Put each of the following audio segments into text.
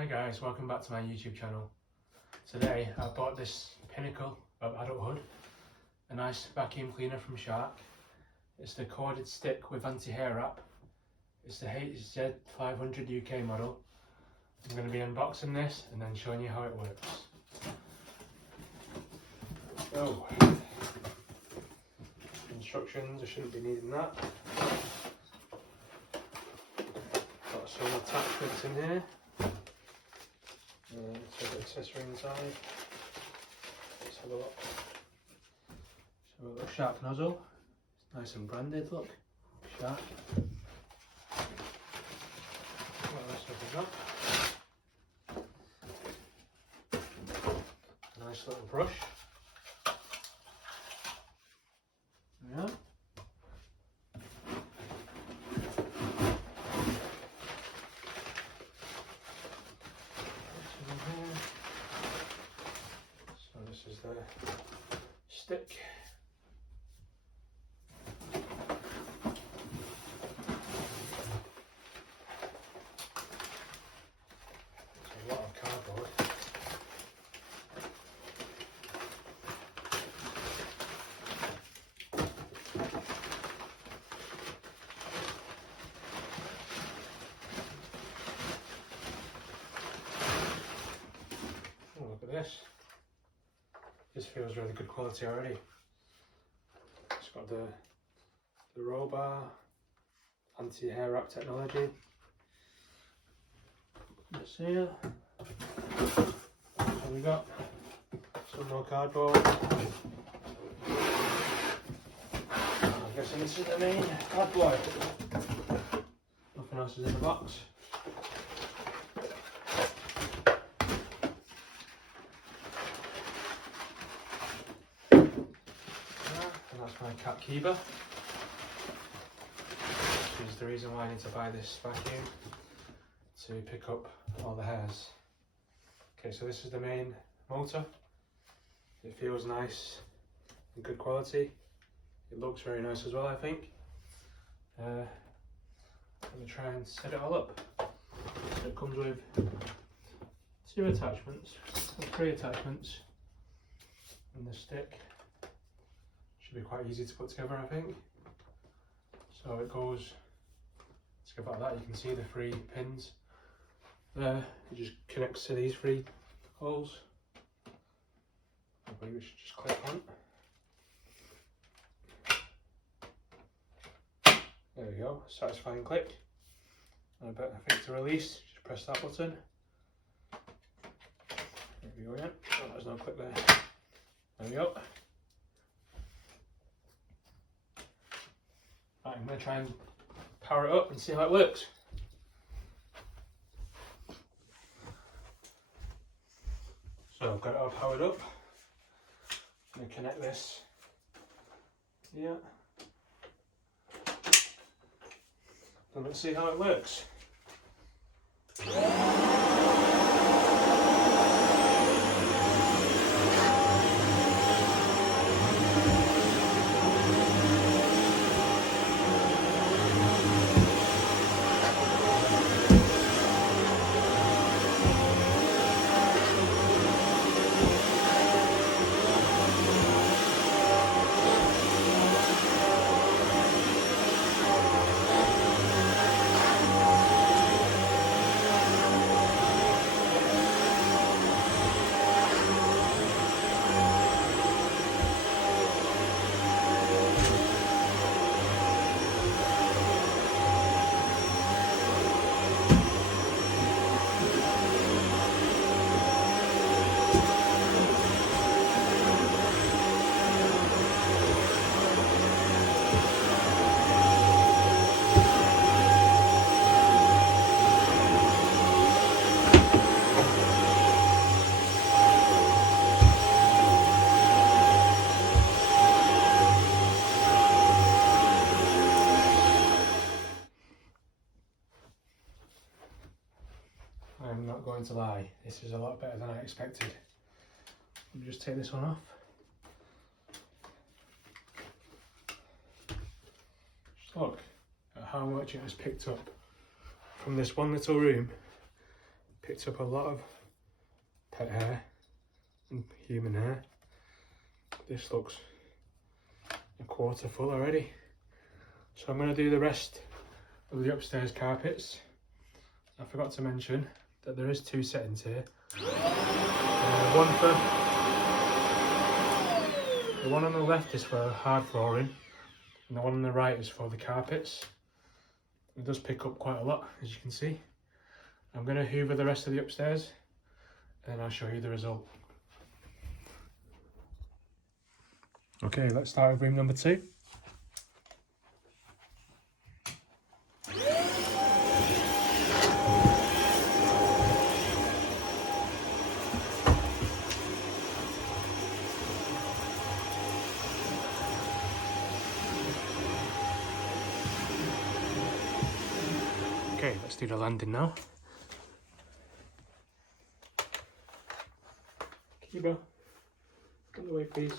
Hi guys, welcome back to my YouTube channel. Today I bought this Pinnacle of Adulthood, a nice vacuum cleaner from Shark. It's the corded stick with anti-hair wrap. It's the HZ500UK model. I'm going to be unboxing this and then showing you how it works. So, instructions, I shouldn't be needing that. Got some attachments in here. So the accessory inside. Let's have a look. So we've got a Shark nozzle. It's nice and branded, look. Shark. What else have we got? A nice little brush. Yeah. So this is the stick. It's a lot of cardboard. Oh, look at this. This feels really good quality already. It's got the roll bar, anti-hair wrap technology. This here. So we got some more cardboard. I'm guessing this is the main bad boy. Nothing else is in the box. And that's my cat Kiba, which is the reason why I need to buy this vacuum, to pick up all the hairs. Okay, so this is the main motor. It feels nice and good quality. It looks very nice as well, I think. Let me try and set it all up. So it comes with two attachments, or three attachments, and the stick. Should be quite easy to put together, I think. So it goes together like that. You can see the three pins there. It just connects to these three holes. I believe we should just click on. There we go, satisfying click. And I think to release, just press that button. There we go again. Oh, there's no click there. There we go. Right, I'm going to try and power it up and see how it works. So I've got it all powered up. I'm going to connect this here. And let's see how it works. I'm not going to lie, this is a lot better than I expected. Let me just take this one off. Just look at how much it has picked up from this one little room picked up a lot of pet hair and human hair. This looks a quarter full already. So I'm going to do the rest of the upstairs carpets. I forgot to mention that there is 2 settings here. One for the one on the left is for hard flooring, and the one on the right is for the carpets. It does pick up quite a lot, as you can see. I'm going to hoover the rest of the upstairs, and then I'll show you the result. Okay, let's start with room number 2. Okay, let's do the landing now. Kiba, get away please.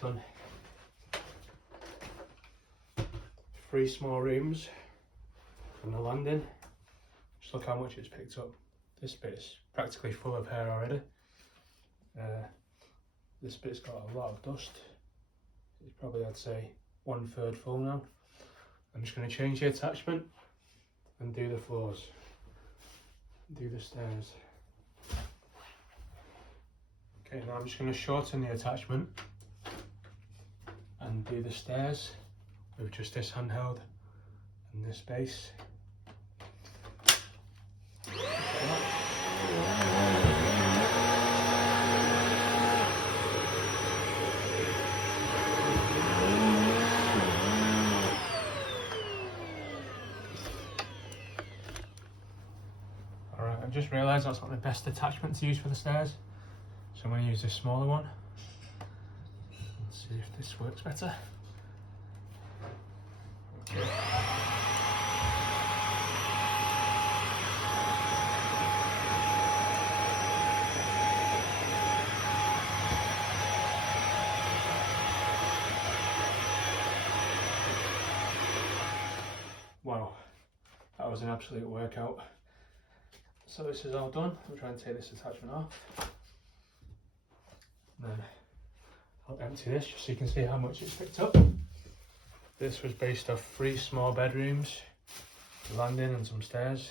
Done 3 small rooms from the landing. Just look how much it's picked up. This bit's practically full of hair already. This bit's got a lot of dust. It's probably, I'd say, 1/3 full now. I'm just going to change the attachment and do the floors, do the stairs. Okay, now I'm just going to shorten the attachment and do the stairs with just this handheld and this base. Alright, I've just realised that's not the best attachment to use for the stairs, so I'm going to use this smaller one. See if this works better. Okay. Wow, that was an absolute workout. So this is all done. I'll try and take this attachment off. And then I'll empty this just so you can see how much it's picked up. This was based off 3 small bedrooms, a landing and some stairs.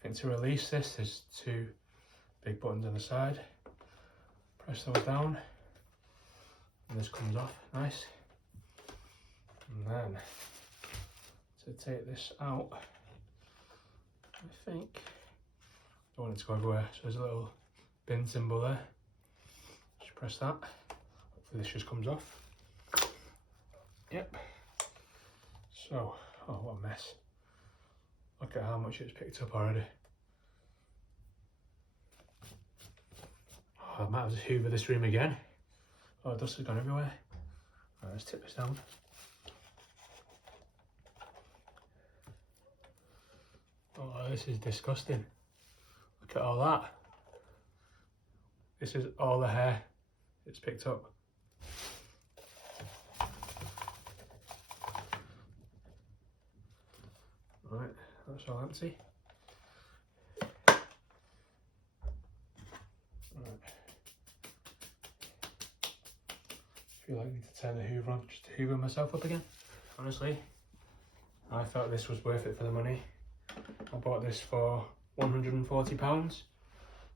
I think to release this, there's 2 big buttons on the side. Press those down and this comes off, nice. And then to take this out, I think, I don't want it to go everywhere, so there's a little bin symbol there. Just press that. This just comes off. Yep. So, oh, what a mess. Look at how much it's picked up already. Oh, I might have to hoover this room again. Oh, dust has gone everywhere. Right, let's tip this down. Oh, this is disgusting. Look at all that. This is all the hair it's picked up. Right, that's all empty. Right. I feel like I need to turn the hoover on just to hoover myself up again. Honestly, I thought this was worth it for the money. I bought this for £140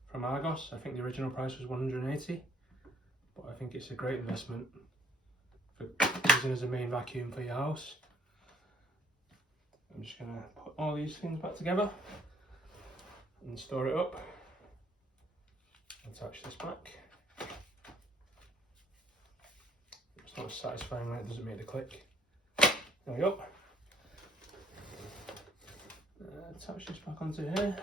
from Argos. I think the original price was 180, but I think it's a great investment. for using as a main vacuum for your house. I'm just going to put all these things back together and store it up. Attach this back. It's not satisfying when it doesn't make the click. There we go. Attach this back onto here.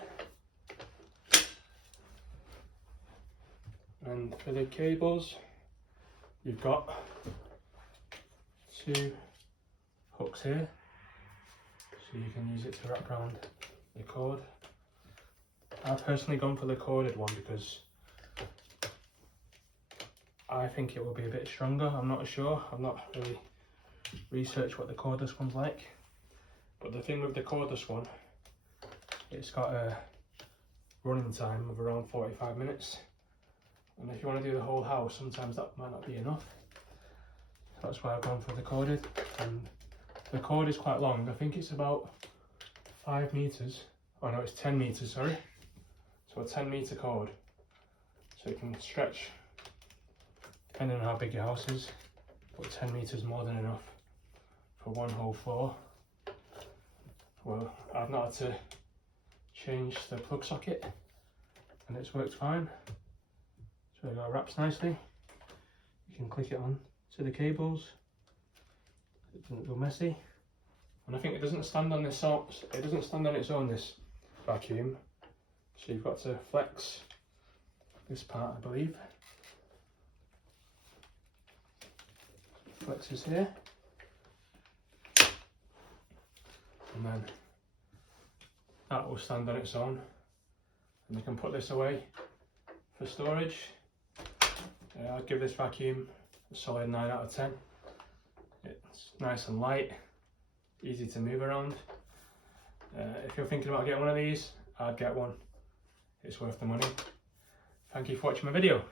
And for the cables, you've got 2 hooks here, so you can use it to wrap around the cord. I've personally gone for the corded one because I think it will be a bit stronger. I'm not sure. I've not really researched what the cordless one's like. But the thing with the cordless one, it's got a running time of around 45 minutes. And if you want to do the whole house, sometimes that might not be enough. So that's why I've gone for the corded. And the cord is quite long. I think it's about 5 meters. Oh no, it's 10 meters, sorry. So a 10-meter cord. So it can stretch, depending on how big your house is, but 10 meters more than enough for one whole floor. Well, I've not had to change the plug socket and it's worked fine. So it wraps nicely. You can click it on to the cables. It doesn't go messy. And I think it doesn't stand on this it doesn't stand on its own, this vacuum. So you've got to flex this part, I believe. Flexes here. And then that will stand on its own. And you can put this away for storage. I'd give this vacuum a solid 9 out of 10. It's nice and light, easy to move around. If you're thinking about getting one of these, I'd get one. It's worth the money. Thank you for watching my video.